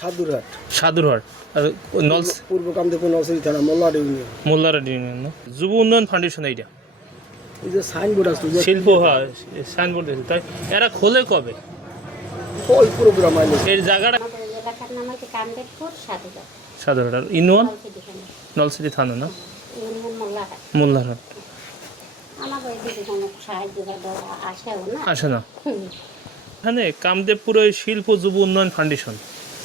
সাধুরহাট। সাধুরহাট আর পূর্ব কামদেবপুর নলছিটি থানা Mollahat union. Mollahat union না? যুব উন্নয়ন ফাউন্ডেশন এইটা এই যে সাইনবোর্ড আছে শিল্প হয় সাইনবোর্ড আছে তাই এরা খোলে কবে? ওই প্রোগ্রাম আইলো এই জায়গাটা আমাদের এলাকার নাম হচ্ছে কামদেবপুর সাধুরহাট। সাধুরহাট আর ইউনিয়ন নলছিটি থানা, নলছিটি থানা না? ইউনিয়ন মোল্লাহাট। মোল্লাহাট আমাকে এদিকে কোনো সাহায্য বা দেওয়া আসেও না। আসে না এখানে কামদেবপুর ওই শিল্প যুব উন্নয়ন ফাউন্ডেশন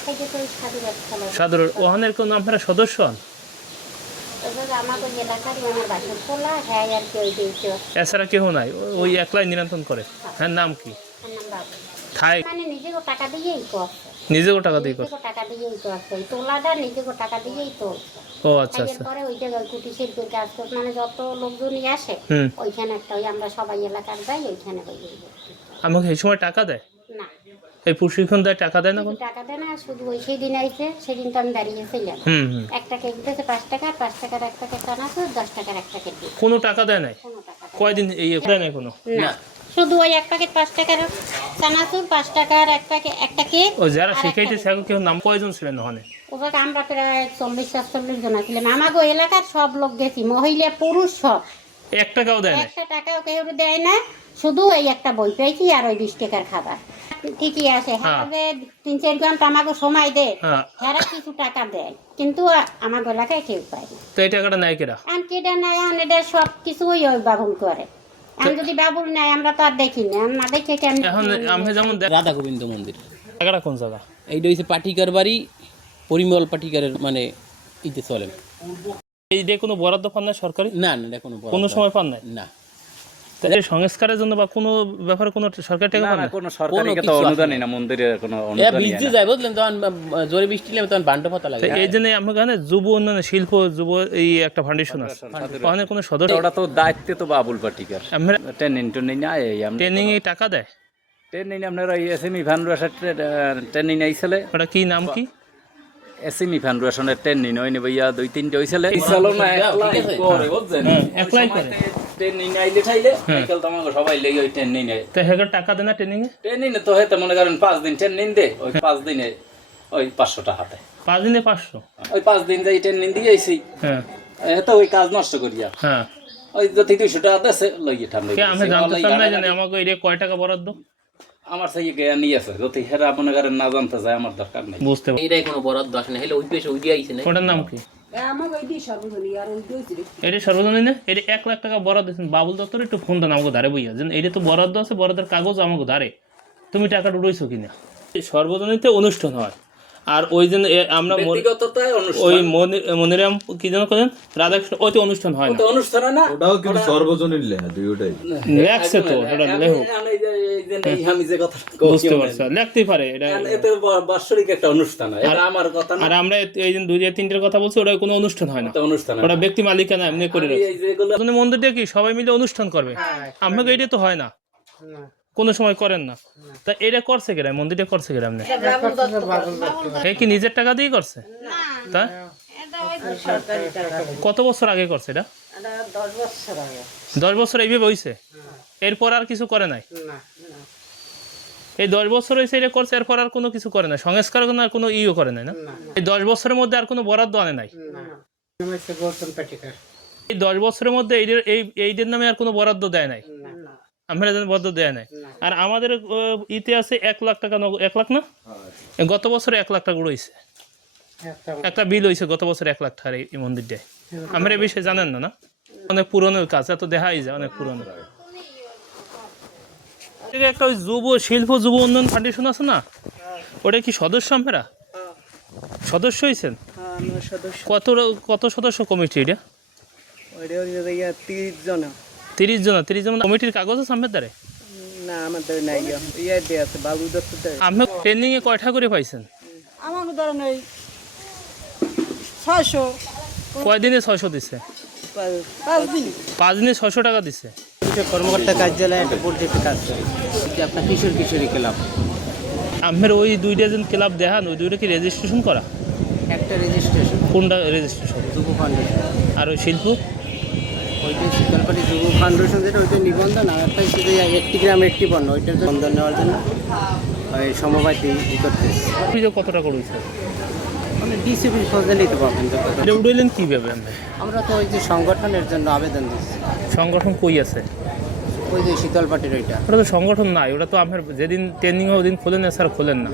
এই যে তো ওই সাধুরহাট খেলা সাধুরহাট ওখানের কোনো আপনারা সদস্য হন? এবার আমাদের এলাকারই আমার বাসন খোলা হ্যাঁ আর কি ওই দিয়েছে এছাড়া কেউ নাই ওই একলাই নিয়ন্ত্রণ করে। হ্যাঁ নাম কি? নাম বাবু। থাই মানে নিজেকে টাকা দিয়েই করছে, নিজেও টাকা দিয়ে করে? নিজেকে টাকা দিয়েই করছে, ওই তোলাটা নিজেকে টাকা দিয়েই তোলছে। ও আচ্ছা আচ্ছা এরপরে ওই জায়গায় কুটি শিল্পের কাজ করছে, মানে যত লোকজনই আসে হুম ওইখানে একটা ওই আমরা সবাই এলাকার যাই ওইখানে ওই আমাকে এই সময় টাকা দেয়? না এই প্রশিক্ষণ দেয় টাকা দেয় না কোনো? টাকা দেয় না, শুধু ওই সেই দিন আইছে সেদিন তো আমি দাঁড়িয়েছিলাম। হুম হুম একটা কেক দিতেছে 5 টাকা, 5 টাকার এক প্যাকেট চানাচুর, 10 টাকার এক প্যাকেট দিই, কোনো টাকা দেয় নাই? কোনো টাকা দেয় কয়দিন এই দেয় নাই কোনো? না, শুধু ওই এক প্যাকেট 5 টাকার চানাচুর, 5 টাকার এক প্যাকেট একটা কেক। ও যারা শিখাইতেছে এখন কেউ নাম কয়জন ছিলেন ওখানে? ওখানে আমরা প্রায় 40-45 জন ছিলাম। আমাকে এলাকার সব লোক গেছি, মহিলা পুরুষ সব। 1 টাকাও দেয় না? একটা টাকাও কেউ দেয় না, শুধু ওই একটা বই পেয়েছি আর ওই 20 টাকার খাবার ঠিকই আছে। হ্যাঁ 3-4 ঘন্টা আমাকে সময় দেয়, হ্যাঁ হ্যাঁ কিছু টাকা দেয়, কিন্তু আমার এলাকায় কেউ পায় না। তো এই টাকাটা নেয় কেরা? আমি কেটে নেয় এটা সব কিছুই ওই বাবুল করে। আমি যদি বাবুল নেয় আমরা তো আর দেখি না, না দেখে কেমন। এখন আমি যেমন রাধা গোবিন্দ মন্দির, টাকাটা কোন জায়গা? এইটা হচ্ছে পাটিকার বাড়ি, পরিমল পাটিকারের মানে ইতে চলেন। এই দিয়ে কোনো বরাদ্দ পান না সরকারি? না না এটা কোনো সময় পান নাই? না এই সংস্কারের জন্য বা কোনো ব্যাপারে কোনো সরকারি টাকা পান না? কোনো সরকারি তো অনুদানই না, মন্দিরের কোনো এ অনুদানই ভিজতে না। যায় বুঝলেন, তখন জোরে বৃষ্টি নেবে তখন বান্ড পাতা লাগে। এই জন্য আমার এখানে যুব উন্নয়ন শিল্প যুব এই একটা ফাউন্ডেশন আছে, ওখানে কোনো সদস্য ওটা তো দায়িত্বে তো বাবুল পাটিকার। আমরা ট্রেনিং না এই আমরা ট্রেনিং এ টাকা দেয়? ট্রেনিং আপনার ওই এসএমই ফাউন্ডেশন ট্রেনিং আইছিলে। ওটা কি নাম কি? এসএমই ফাউন্ডেশনের ট্রেনিং ওই নে ভাইয়া 2-3টা হইছিলে। ইসালো না একলাই করে বুঝছেন? একলাই করে ট্রেনিং আইলে ঠাইলে আইকাল তোমাকে সবাই লাগি ওই ট্রেনিং এ। তো হেগার টাকা দেয় না ট্রেনিং এ? ট্রেনিং তো হয়তো মনে করেন 5 দিন ট্রেনিং দে, ওই 5 দিনে ওই 500 টাকা দেয়। 5 দিনে 500? ওই 5 দিন যাই ট্রেনিং দিয়ে আইছি, হ্যাঁ তো ওই কাজ নষ্ট করিয়া হ্যাঁ ওই যদি 200 টাকা দেছে লইয়ে ঠান্ডা। কে আমি জানতে চাই না জানি আমাকে এর কয় টাকা বরাদ্দ? আমার সেই জ্ঞান নিয়ে আছে, যদি হেরা মনে করেন না জানতে চায় আমার দরকার নেই। বুঝতে পারি। এইটাই কোনো বরাদ্দ আসে না, হলে ওই পেশে ওই দিয়ে আইছে না। ওটার নাম কি? এটা সর্বজনীন না? এটা 1 লাখ টাকা বরাদ্দ দিয়েছেন বাবুল দত্তর। একটু ফোন দেন আমাকে ধারে বইয়া যেন এটা তো বরাদ্দ আছে, বরাদ্দের কাগজ আমাকে ধারে। তুমি টাকাটা উড়াইছো কিনা? এই সর্বজনীতে অনুষ্ঠান হয় আর ওই জন্য আমরা ব্যক্তিগততায় অনুষ্ঠান, ওই মনিরাম কি যেন করেন রাধাকৃষ্ণ ওই তো অনুষ্ঠান হয় না। তো অনুষ্ঠান হয় না, ওটাও কিন্তু সর্বজনীন লেখা দুইটাই লেখছে তো এটা লেখো, আমি যে কথা বুঝতে পারছো লিখতেই পারে এটা। এতে বাৎসরিক একটা অনুষ্ঠান হয়, এটা আমার কথা না। আর আমরা এই যে 2-3টের কথা বলছি ওটা কোনো অনুষ্ঠান হয় না, এটা অনুষ্ঠান হয় ওটা ব্যক্তি মালিকানা এমনি করে না। এই যেগুলো রাখছে। মন্দিরটা কি সবাই মিলে অনুষ্ঠান করবে? আপনাকে এটা তো হয় না, কোনো সময় করেন না। তা এটা করছে কেরা? মন্দিরটা করছে কেরা? আপনি কি নিজের টাকা দিয়ে করছে? তা কত বছর আগে করছে এটা? 10 বছর এইভাবে হয়েছে? এরপর আর কিছু করে নাই? এই 10 বছর হয়েছে এটা করছে, এরপর আর কোনো কিছু করে নাই, সংস্কার আর কোনো ইও করে নাই না? এই 10 বছরের মধ্যে আর কোনো বরাদ্দ আনে নাই? এই 10 বছরের মধ্যে এইদের নামে আর কোনো বরাদ্দ দেয় নাই? আমরা বরাদ্দ দেয় নাই। আর আমাদের ইতে আছে 1 লাখ টাকা, 1 লাখ না গত বছরে 1 লাখ টাকা উড়াইছে, একটা বিল হয়েছে গত বছর 1 লাখ টাকার এই মন্দিরটায়। আমরা এই বিষয়ে জানেন না? না অনেক পুরনো কাজ, এত দেখাই যায় অনেক পুরনো। একটা ওই যুব শিল্প যুব উন্নয়ন ফাউন্ডেশন আছে না, ওটা কি সদস্য? আমরা সদস্য হয়েছেন? কত সদস্য কমিটি এটা? 30 জন। 30 জন কমিটির কাগজ আছে আপনার দ্বারে? না আমাদের নাই, আছে বাবু দত্ত। আপনি ট্রেনিং এ কয়টা করে পাইছেন? আমাকে ধরেন এই 600। কয়দিনে 600 দিছে? 5 দিনে 600 টাকা দিছে। কর্মকর্তা কার্যালয়ে একটা প্রজেক্ট আছে, আপনার কিশোরী ক্লাব, আপনার ওই 2টা জন ক্লাব দেখান, ওই 2টা কি রেজিস্ট্রেশন করা? একটা রেজিস্ট্রেশন, কোনটা রেজিস্ট্রেশন? যুব ফাউন্ডেশন। আর ওই শিল্প ওইটা শীতলপাটি যুব ফাউন্ডেশন, যেটা ওইটা নিবন্ধন। আর একটা শুধু একটি গ্রাম একটি পণ্য, ওইটার নিবন্ধন নেওয়ার জন্য ওই সমবায়টি ই করতেছি অভিযোগ কত টাকা রয়েছে? মানে ডিসিপি খোঁজে নিতে পারবেন তো কত। এটা উড়াইলেন কীভাবে আপনি? আমরা তো ওই যে সংগঠনের জন্য আবেদন দিচ্ছি সংগঠন কই আছে? ওই যে শীতল পাটির ওইটা ওটা তো সংগঠন নাই, ওটা তো আপনার যেদিন ট্রেনিং হয় ওদিন খোলেন না স্যার, খোলেন না।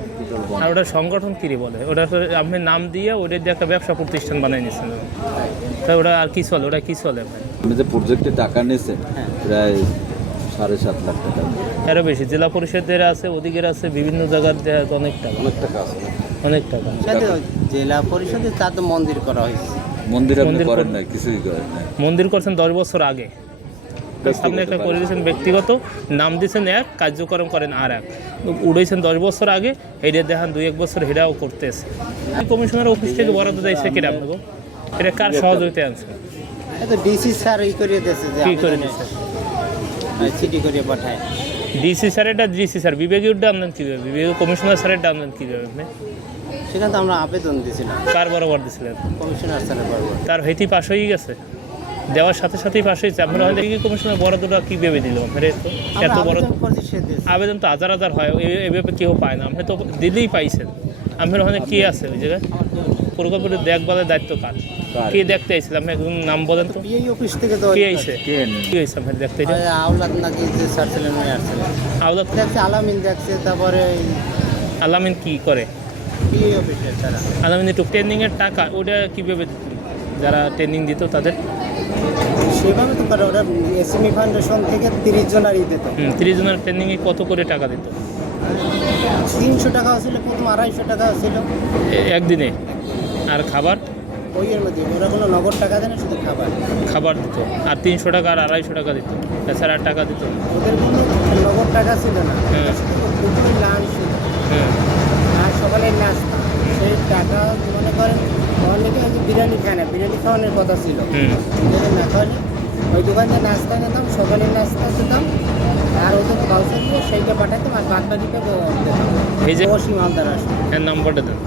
আর ওটা সংগঠন কী বলে? ওটা তো আপনি নাম দিয়ে ওটা দিয়ে একটা ব্যবসা প্রতিষ্ঠান বানিয়ে নিচ্ছেন। তাই ওটা আর কি চলে? ওটা কি চলে ভাই? আপনি যে প্রজেক্টে টাকা নিয়েছেন প্রায় 7.5 লাখ টাকা। আরও বেশি জেলা পরিষদের আছে, ওদিকের আছে, বিভিন্ন জায়গার দেওয়া অনেক টাকা, অনেক টাকা আছে। অনেক টাকা। সাথে ওই জেলা পরিষদে তা তো মন্দির করা হয়েছে। মন্দির আপনি মন্দির করেন না, কিছুই করেন না। মন্দির করছেন 10 বছর আগে, তার সামনে একটা করে দিয়েছেন ব্যক্তিগত, নাম দিয়েছেন এক, কার্যক্রম করেন আর এক। উড়েছেন 10 বছর আগে, হেডে দেখান 2-1 বছর হেডাও করতেছে। কমিশনার অফিস থেকে বরাদ্দ দিয়েছে কিনা আপনাকে? এটা কার সহযোগিতায় আনছে? তো ডিসি স্যার ই করিয়ে দিয়েছে যে কি করে দিচ্ছে? চিঠি করিয়ে পাঠায়। ডিসি স্যারেরটা ডিসি স্যার, বিবেকীয় আনলেন কীভাবে? বিবেকীয় কমিশনার স্যারেরটা আনলেন কীভাবে আপনি? সেখানে তো আমরা আবেদন দিয়েছিলাম কার বরাবর দিয়েছিলেন? কমিশনার স্যারের বরাবর। তার হইতেই পাশ হয়ে গেছে, দেওয়ার সাথে সাথেই পাশ হয়েছে। আপনারা হয়তো কি কমিশনের বরাদ্দটা কী ভেবে দিল? আপনার এত আমরা বড় আবেদন করছি সে দিয়েছে। আবেদন তো হাজার হাজার হয়, এভাবে কেউ পায় না। আপনি তো দিলেই পাইছেন। আপনার ওখানে কি আছে ওই জায়গায়? প্রকল্পের দেখভালের দায়িত্ব কার? কে দেখতে আইছিলাম? আপনি একদম নাম বলেন তো। পিআই অফিস থেকে তো কে আইছে? কি হয়েছে আপনার দেখতে? এটা আওলাদ নাকি যে স্যার ছিলেন ওই আসছিলেন আওলাদ দেখছে, আলামিন দেখছে, তারপরে আলামিন কি করে? পিআই অফিসের তারা আলামিন একটু ট্রেনিংয়ের টাকা ওটা কীভাবে দিত? যারা ট্রেনিং দিত তাদের সেভাবে তো করে। ওরা এসএমই ফাউন্ডেশন থেকে 30 জনারই দিত। 30 জনের ট্রেনিংয়ে কত করে টাকা দিত? 300 টাকাও ছিল, প্রথম 250 টাকাও ছিল একদিনে। আর খাবার? ওইয়ের মধ্যে ওরা কোনো নগদ টাকা দেয় না, শুধু খাবার। খাবার দিত। আর 300 টাকা আর 250 টাকা দিত, এছাড়া আর টাকা দিত না। ওদের কোনো নগদ টাকা ছিল না, হ্যাঁ। দুপুরে লাঞ্চ হ্যাঁ। আর সকালের নাস্তা। সেই টাকা মনে করেন অনেকে যে বিরিয়ানি খায় না, বিরিয়ানি খাওয়ানোর কথা ছিল, বিরিয়ানি না খাওয়ালে ওই দোকানে নাস্তা নিতাম, সকালের নাস্তা দিতাম, আর ওদের ভাউচার দিয়ে সেইটা পাঠাতাম, আর বাদ বাকিটা এই যে অসীম হালদার আসতো। নাম্বারটা দেন।